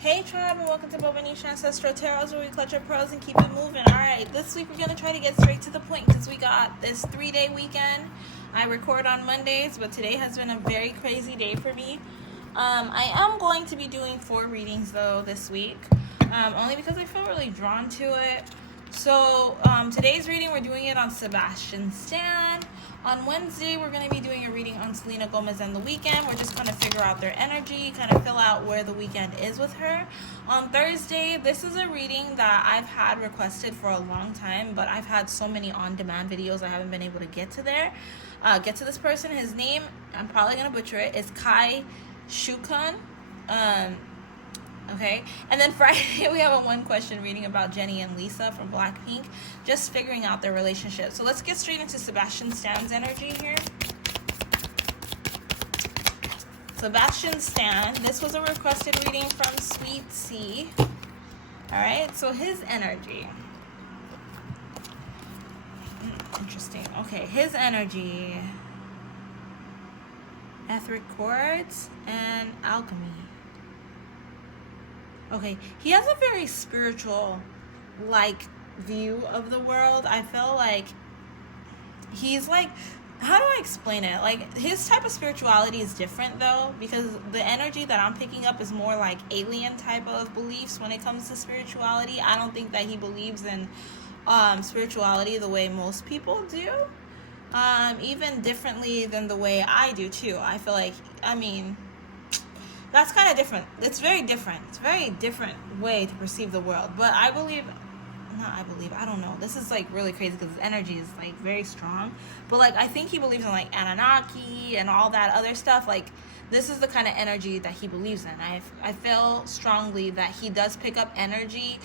Hey tribe, and welcome to Bobo-Nesha Ancestral Tarot, where we clutch our pearls and keep it moving. Alright, this week we're going to try to get straight to the point because we got this 3-day weekend. I record on Mondays, but today has been a very crazy day for me. I am going to be doing 4 readings though this week, only because I feel really drawn to it. So today's reading, we're doing it on Sebastian Stan. On Wednesday, we're going to be doing a reading on Selena Gomez and The Weeknd. We're just going to figure out their energy, kind of fill out where The Weeknd is with her. On Thursday, this is a reading that I've had requested for a long time, but I've had so many on-demand videos I haven't been able to get to this person. His name, I'm probably going to butcher it, is Kai Shukan. Okay, and then Friday we have a 1-question reading about Jennie and Lisa from Blackpink, just figuring out their relationship. So let's get straight into Sebastian Stan's energy here. Sebastian Stan, this was a requested reading from Sweet C. Alright, so his energy. Interesting. Okay, his energy. Etheric chords and alchemy. Okay, he has a very spiritual view of the world. I feel like he's how do I explain it? His type of spirituality is different though, because the energy that I'm picking up is more like alien type of beliefs when it comes to spirituality. I don't think that he believes in spirituality the way most people do, even differently than the way I do too. I feel like, that's kind of different. It's very different. It's a very different way to perceive the world. But I don't know. This is really crazy because his energy is very strong. But I think he believes in Anunnaki and all that other stuff. This is the kind of energy that he believes in. I feel strongly that he does pick up energy.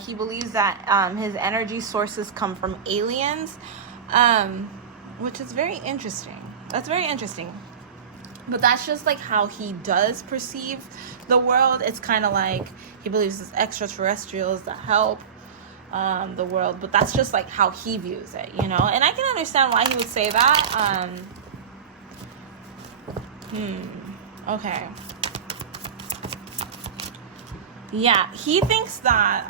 He believes that his energy sources come from aliens, which is very interesting. That's very interesting. But that's just how he does perceive the world. It's kind of he believes it's extraterrestrials that help the world. But that's just how he views it, And I can understand why he would say that. Okay. Yeah, he thinks that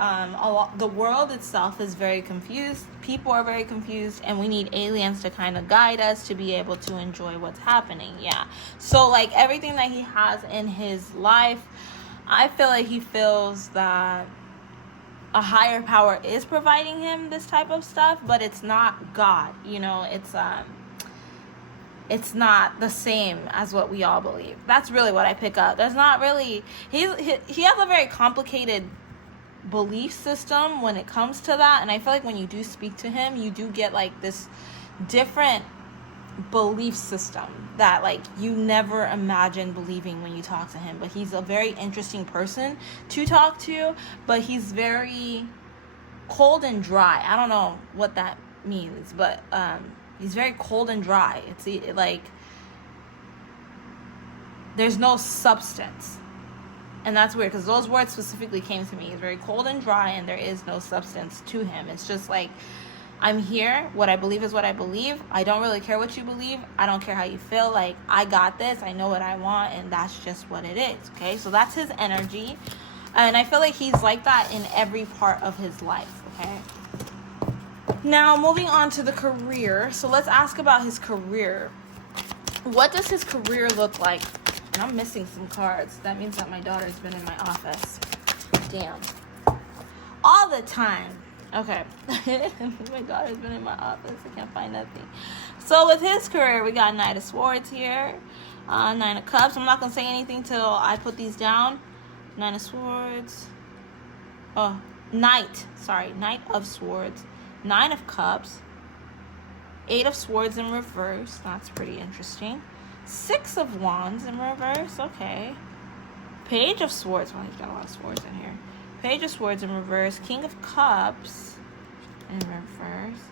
the world itself is very confused. People are very confused, and we need aliens to kind of guide us to be able to enjoy what's happening. Yeah. So, everything that he has in his life, I feel like he feels that a higher power is providing him this type of stuff, but it's not God. It's not the same as what we all believe. That's really what I pick up. There's not really... He has a very complicated belief system when it comes to that. And I feel like when you do speak to him, you do get this different belief system that you never imagine believing when you talk to him. But he's a very interesting person to talk to. But he's very cold and dry. I don't know what that means, but... he's very cold and dry. It's there's no substance. And that's weird because those words specifically came to me. He's very cold and dry and there is no substance to him. It's just I'm here. What I believe is what I believe. I don't really care what you believe. I don't care how you feel. I got this. I know what I want and that's just what it is. Okay? So that's his energy. And I feel like he's like that in every part of his life. Okay? Now, moving on to the career. So let's ask about his career. What does his career look like? And I'm missing some cards. That means that my daughter's been in my office. Damn. All the time. Okay. My daughter's been in my office. I can't find nothing. So with his career, we got Knight of Swords here. 9 of Cups. I'm not going to say anything till I put these down. 9 of Swords. Oh, Knight. Sorry. Knight of Swords. 9 of Cups, 8 of Swords in reverse. That's pretty interesting. 6 of Wands in reverse. Okay. Page of Swords. Well, he's got a lot of swords in here. Page of Swords in reverse. King of Cups in reverse.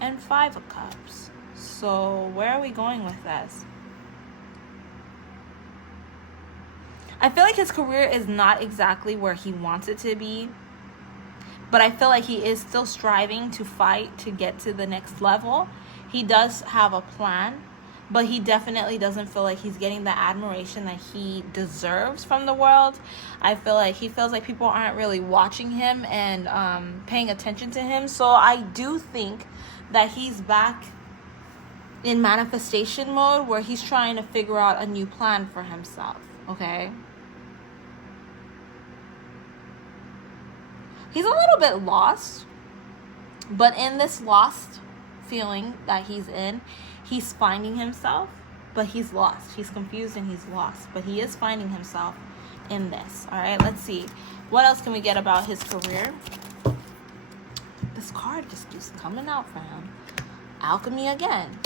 And 5 of Cups. So where are we going with this? I feel like his career is not exactly where he wants it to be. But I feel like he is still striving to fight to get to the next level. He does have a plan. but he definitely doesn't feel like he's getting the admiration that he deserves from the world. I feel like he feels like people aren't really watching him and paying attention to him. So I do think that he's back in manifestation mode, where he's trying to figure out a new plan for himself, okay? He's a little bit lost, but in this lost feeling that he's in, he's finding himself, but he's lost. He's confused and he's lost, but he is finding himself in this. All right, let's see. What else can we get about his career? This card just keeps coming out for him. Alchemy again.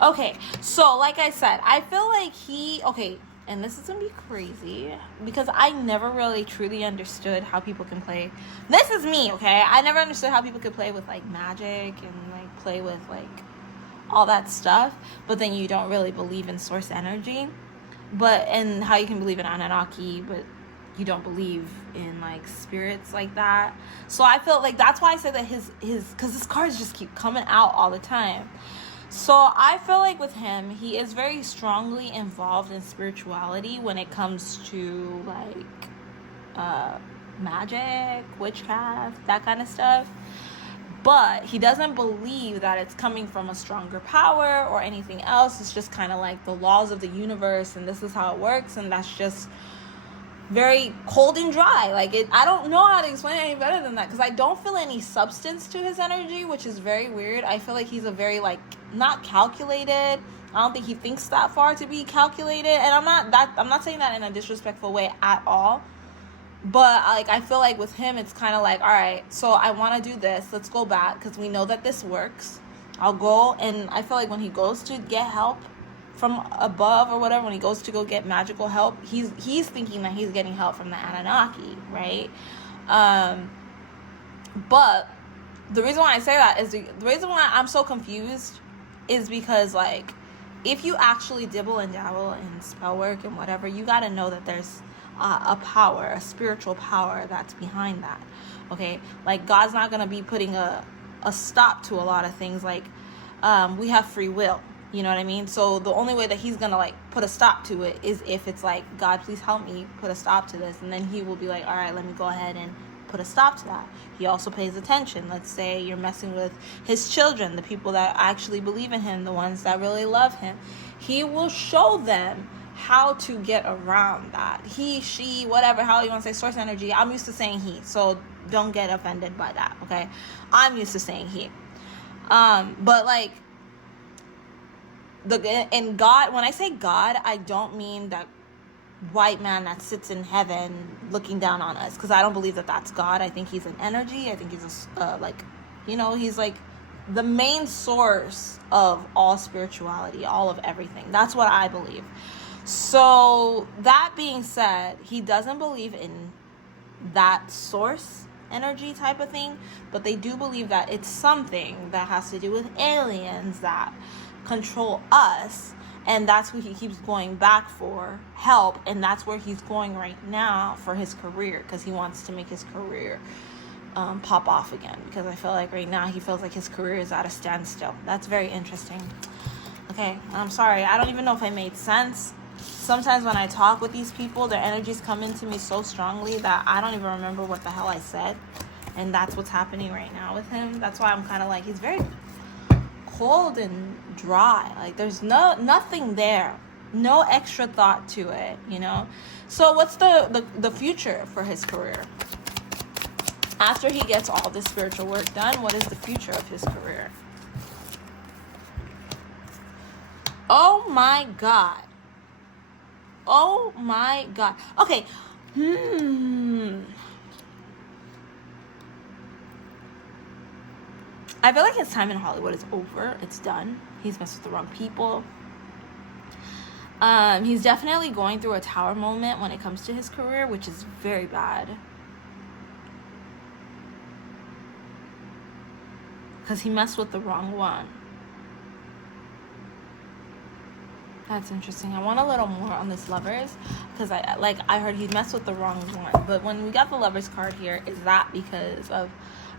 Okay, so like I said, I feel like and this is gonna be crazy because I never really truly understood how people can play. This is me, okay? I never understood how people could play with like magic and like play with like all that stuff, but then you don't really believe in source energy, and how you can believe in Anunnaki, but you don't believe in like spirits like that. So I feel like that's why I said that his because his cards just keep coming out all the time. So I feel like with him, he is very strongly involved in spirituality when it comes to like magic, witchcraft, that kind of stuff. But he doesn't believe that it's coming from a stronger power or anything else. It's just kind of like the laws of the universe, and this is how it works, and that's just very cold and dry. Like I don't know how to explain it any better than that, because I don't feel any substance to his energy, which is very weird. I feel like he's a very like not calculated. I don't think he thinks that far to be calculated, and I'm not saying that in a disrespectful way at all. But like I feel like with him, it's kind of like, all right, so I want to do this. Let's go back because we know that this works. I'll go, and I feel like when he goes to get help from above or whatever, when he goes to go get magical help, he's thinking that he's getting help from the Anunnaki, right? But the reason why I say that is the reason why I'm so confused is because like if you actually dibble and dabble in spell work and whatever, you got to know that there's a power, a spiritual power that's behind that, okay? Like God's not going to be putting a stop to a lot of things. Like we have free will. You know what I mean? So the only way that he's going to like put a stop to it is if it's like, God, please help me put a stop to this. And then he will be like, all right, let me go ahead and put a stop to that. He also pays attention. Let's say you're messing with his children, the people that actually believe in him, the ones that really love him. He will show them how to get around that. He, she, whatever, how you want to say, source energy. I'm used to saying he, so don't get offended by that, okay? I'm used to saying he. But like, and God, when I say God, I don't mean that white man that sits in heaven looking down on us, because I don't believe that that's God. I think he's an energy. I think he's he's like the main source of all spirituality, all of everything. That's what I believe. So that being said, he doesn't believe in that source energy type of thing, but they do believe that it's something that has to do with aliens that control us, and that's who he keeps going back for help, and that's where he's going right now for his career, because he wants to make his career pop off again, because I feel like right now he feels like his career is at a standstill. That's very interesting. Okay, I'm sorry, I don't even know if I made sense. Sometimes when I talk with these people, their energies come into me so strongly that I don't even remember what the hell I said, and that's what's happening right now with him. That's why I'm kind of like, he's very cold and dry. Like there's nothing there, no extra thought to it, you know. So what's the future for his career after he gets all this spiritual work done? What is the future of his career? Oh my god, oh my god. Okay, I feel like his time in Hollywood is over. It's done. He's messed with the wrong people. He's definitely going through a tower moment when it comes to his career, which is very bad. Because he messed with the wrong one. That's interesting. I want a little more on this Lovers, because I heard he messed with the wrong one. But when we got the Lovers card here, is that because of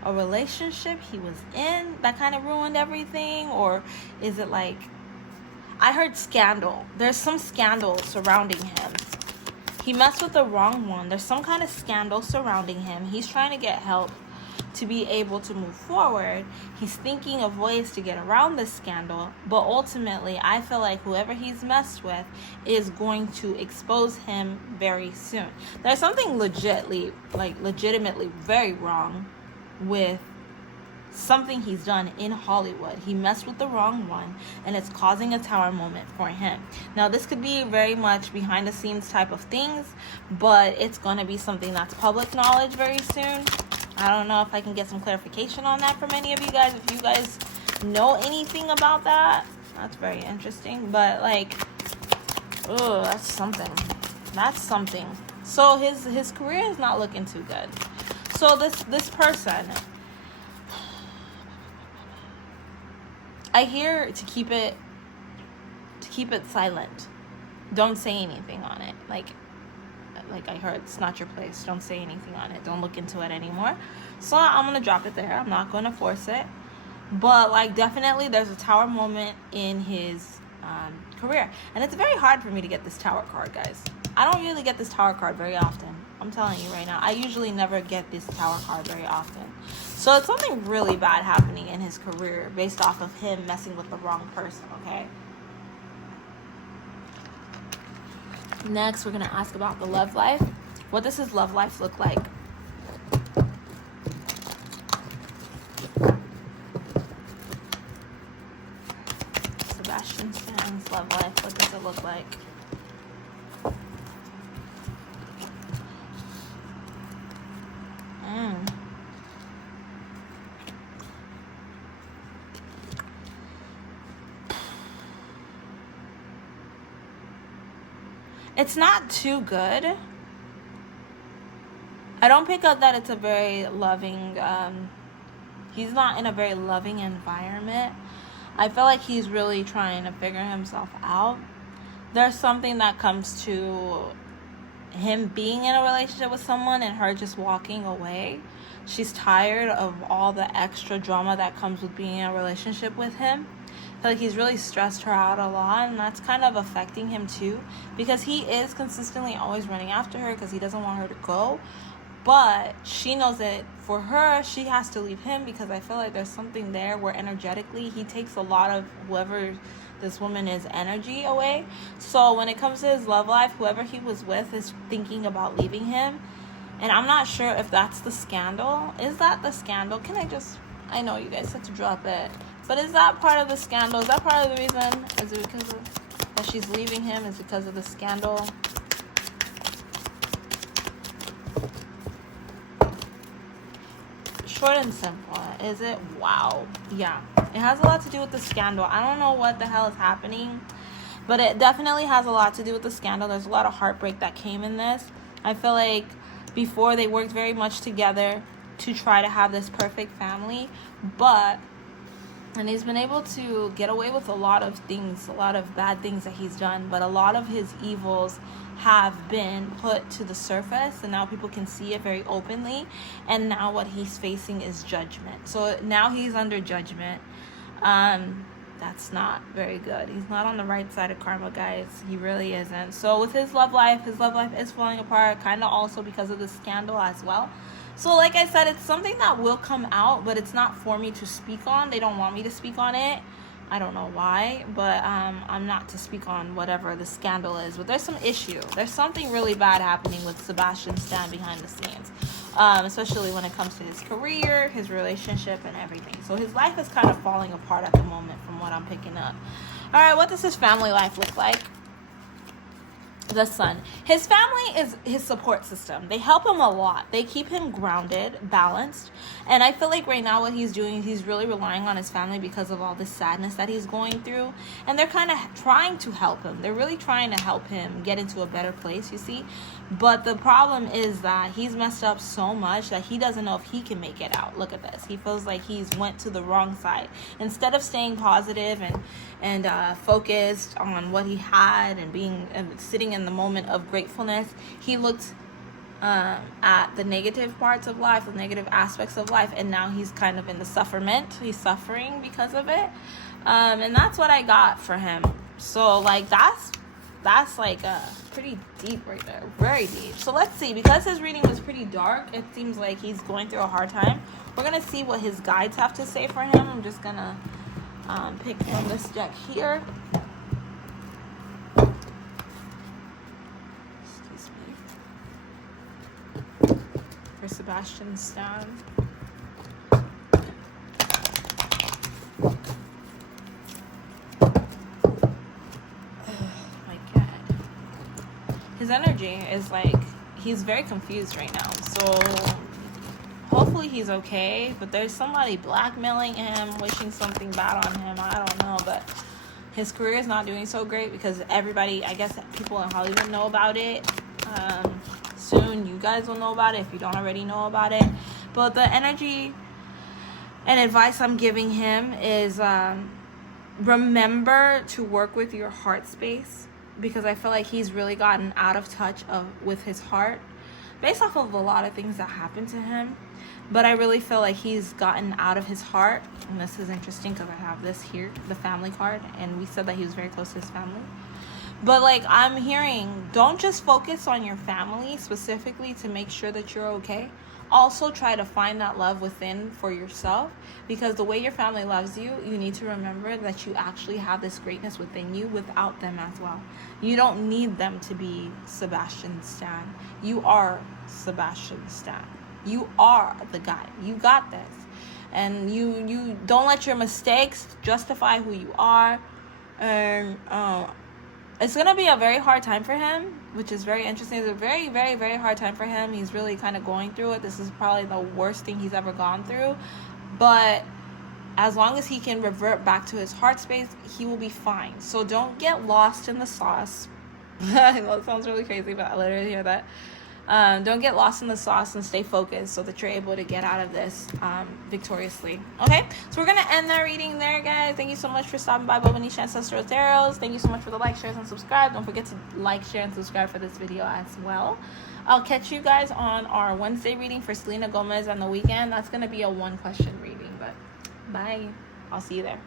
a relationship he was in that kind of ruined everything, or is it like I heard scandal. There's some scandal surrounding him. He messed with the wrong one. There's some kind of scandal surrounding him. He's trying to get help to be able to move forward. He's thinking of ways to get around this scandal, but ultimately I feel like whoever he's messed with is going to expose him very soon. There's something legitimately very wrong with something he's done in Hollywood. He messed with the wrong one, and it's causing a tower moment for him. Now, this could be very much behind the scenes type of things, but it's going to be something that's public knowledge very soon. I don't know if I can get some clarification on that from any of you guys. If you guys know anything about that, that's very interesting. But like, oh, that's something. That's something. So his career is not looking too good. So this person, I hear to keep it silent. Don't say anything on it. Like I heard, it's not your place. Don't say anything on it. Don't look into it anymore. So I'm gonna drop it there. I'm not gonna force it. But like, definitely there's a tower moment in his career, and it's very hard for me to get this tower card, guys. I don't really get this tower card very often. I'm telling you right now. I usually never get this tower card very often. So it's something really bad happening in his career based off of him messing with the wrong person, okay? Next, we're going to ask about the love life. What does his love life look like? Sebastian Stan's love life. What does it look like? It's not too good. I don't pick up that it's a very loving, he's not in a very loving environment. I feel like he's really trying to figure himself out. There's something that comes to him being in a relationship with someone and her just walking away. She's tired of all the extra drama that comes with being in a relationship with him. I feel like he's really stressed her out a lot, and that's kind of affecting him too, because he is consistently always running after her because he doesn't want her to go. But she knows that for her, she has to leave him, because I feel like there's something there where energetically he takes a lot of whoever this woman is energy away. So when it comes to his love life, whoever he was with is thinking about leaving him. And I'm not sure if that's the scandal. Is that the scandal? I know you guys had to drop it. But is that part of the scandal? Is that part of the reason? Is it because of that she's leaving him? Is it because of the scandal? Short and simple. Is it? Wow. Yeah. It has a lot to do with the scandal. I don't know what the hell is happening, but it definitely has a lot to do with the scandal. There's a lot of heartbreak that came in this. I feel like before they worked very much together to try to have this perfect family, and he's been able to get away with a lot of things, a lot of bad things that he's done, but a lot of his evils have been put to the surface, and now people can see it very openly, and now what he's facing is judgment. So now he's under judgment. That's not very good. He's not on the right side of karma, guys. He really isn't. So with his love life is falling apart, kind of also because of the scandal as well. So like I said, it's something that will come out, but it's not for me to speak on. They don't want me to speak on it. I don't know why, but I'm not to speak on whatever the scandal is. But there's some issue. There's something really bad happening with Sebastian Stan behind the scenes, especially when it comes to his career, his relationship, and everything. So his life is kind of falling apart at the moment from what I'm picking up. All right, what does his family life look like? The son. His family is his support system. They help him a lot. They keep him grounded, balanced. And I feel like right now what he's doing, he's really relying on his family because of all the sadness that he's going through. And they're kind of trying to help him. They're really trying to help him get into a better place, you see. But the problem is that he's messed up so much that he doesn't know if he can make it out. Look at this. He feels like he's went to the wrong side. Instead of staying positive and focused on what he had and being sitting in the moment of gratefulness, he looked at the negative parts of life, the negative aspects of life, and now he's kind of in the sufferment. He's suffering because of it. And that's what I got for him. So like that's like pretty deep right there, very deep. So let's see, because his reading was pretty dark, it seems like he's going through a hard time. We're gonna see what his guides have to say for him. I'm just gonna pick from this deck here. Excuse me. For Sebastian Stan. His energy is like, he's very confused right now. So hopefully he's okay, but there's somebody blackmailing him, wishing something bad on him. I don't know, but his career is not doing so great because everybody, I guess people in Hollywood know about it. Soon you guys will know about it if you don't already know about it. But the energy and advice I'm giving him is remember to work with your heart space, because I feel like he's really gotten out of touch with his heart based off of a lot of things that happened to him. But I really feel like he's gotten out of his heart. And this is interesting because I have this here, the family card. And we said that he was very close to his family. But like I'm hearing, don't just focus on your family specifically to make sure that you're okay. Also try to find that love within for yourself, because the way your family loves you, you need to remember that you actually have this greatness within you without them as well. You don't need them to be Sebastian Stan. You are Sebastian Stan. You are the guy. You got this. And you don't let your mistakes justify who you are. And it's going to be a very hard time for him, which is very interesting. It's a very, very, very hard time for him. He's really kind of going through it. This is probably the worst thing he's ever gone through. But as long as he can revert back to his heart space, he will be fine. So don't get lost in the sauce. I know it sounds really crazy, but I literally hear that. Don't get lost in the sauce and stay focused so that you're able to get out of this victoriously. Okay, so we're going to end that reading there, guys. Thank you so much for stopping by Bobo-Nesha Ancestral Tarots. Thank you so much for the like, shares, and subscribe. Don't forget to like, share, and subscribe for this video as well. I'll catch you guys on our Wednesday reading for Selena Gomez and The Weeknd. That's going to be a one-question reading, but bye. I'll see you there.